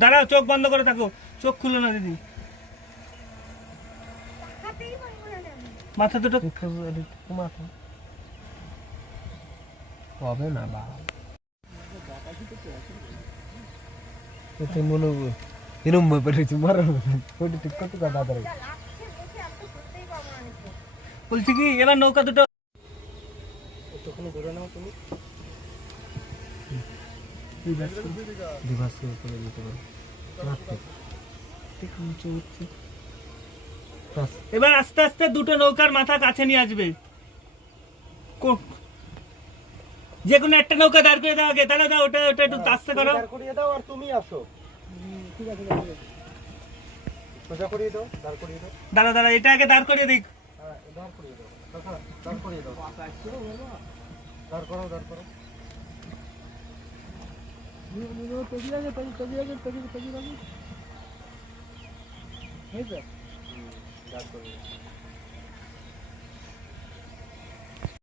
দাঁড়াও, চোখ বন্ধ করে থাকো, চোখ খুলো না দিদি। মাথা দুটো হবে না বাবা, এতে মনে এরম ব্যাপারে তোমার ওটা ঠিক কত কথা ধরে বলছি কি, এবার নৌকা দুটো একটুখানি ধরে নাও তুমি, দিবাস করে দিতে পারো। এবার আস্তে আস্তে দুটো নৌকার মাথা কাছে নিয়ে আসবে। যে কোনো একটা নৌকা দাঁড় করে দাও আগে, দাঁড়া দাও, ওটা ওটা একটু আস্তে করো। দাঁড় করিয়ে দাও আর তুমি আসো। ঠিক আছে, সোজা করিয়ে দাও, দাঁড় করিয়ে দাও। দাঁড়া দাঁড়া, এটা আগে দাঁড় করিয়ে দিক। হ্যাঁ, দাঁড় করিয়ে দাও, দাঁড় করিয়ে দাও, দাঁড় করো, দাঁড় করো। দাঁড় করিয়ে দাও।